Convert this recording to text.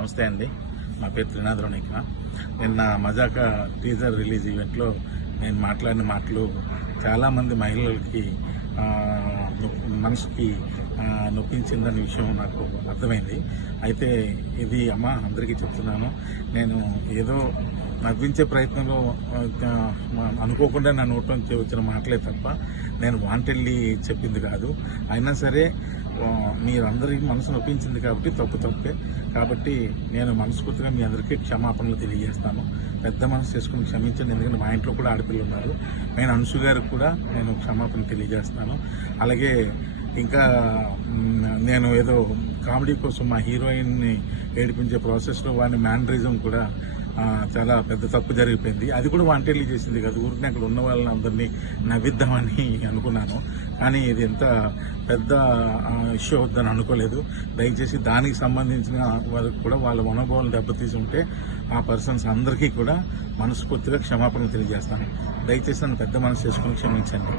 నమస్తే అండి. నా పేరు త్రినాథ్ రోనిక. నిన్న మజాకా టీజర్ రిలీజ్ ఈవెంట్లో నేను మాట్లాడిన మాటలు చాలామంది మహిళలకి మనసుకి నొప్పించిందనే విషయం నాకు అర్థమైంది. అయితే ఇది అందరికీ చెప్తున్నాను. నేను ఏదో నవ్వించే ప్రయత్నంలో అనుకోకుండా నా నోట్ నుంచి వచ్చిన మాటలే తప్ప నేను వాంటెడ్లీ చెప్పింది కాదు. అయినా సరే మీరందరికీ మనసు నొప్పించింది కాబట్టి తప్పే. కాబట్టి నేను మనస్ఫూర్తిగా మీ అందరికీ క్షమాపణలు తెలియజేస్తాను. పెద్ద మనసు చేసుకుని క్షమించండి. ఎందుకంటే మా ఇంట్లో కూడా ఆడపిల్లలు ఉన్నారు. నేను అంశు గారికి కూడా నేను క్షమాపణ తెలియజేస్తాను. అలాగే ఇంకా నేను ఏదో కామెడీ కోసం మా హీరోయిన్ని ఏడిపించే ప్రాసెస్లో వాడిని మ్యానరిజం కూడా చాలా పెద్ద తప్పు జరిగిపోయింది. అది కూడా వాంటెడ్లీ చేసింది కదా. ఊరికి అక్కడ ఉన్న వాళ్ళని అందరినీ నవ్విద్దామని అనుకున్నాను. కానీ ఇది ఎంత పెద్ద ఇష్యూ అవుద్దని అనుకోలేదు. దయచేసి దానికి సంబంధించిన వాళ్ళకి కూడా వాళ్ళ మనోభావాలు దెబ్బతీసి ఉంటే ఆ పర్సన్స్ అందరికీ కూడా మనస్ఫూర్తిగా క్షమాపణలు తెలియజేస్తాను. దయచేసి నన్ను పెద్ద మనసు చేసుకుని క్షమించండి.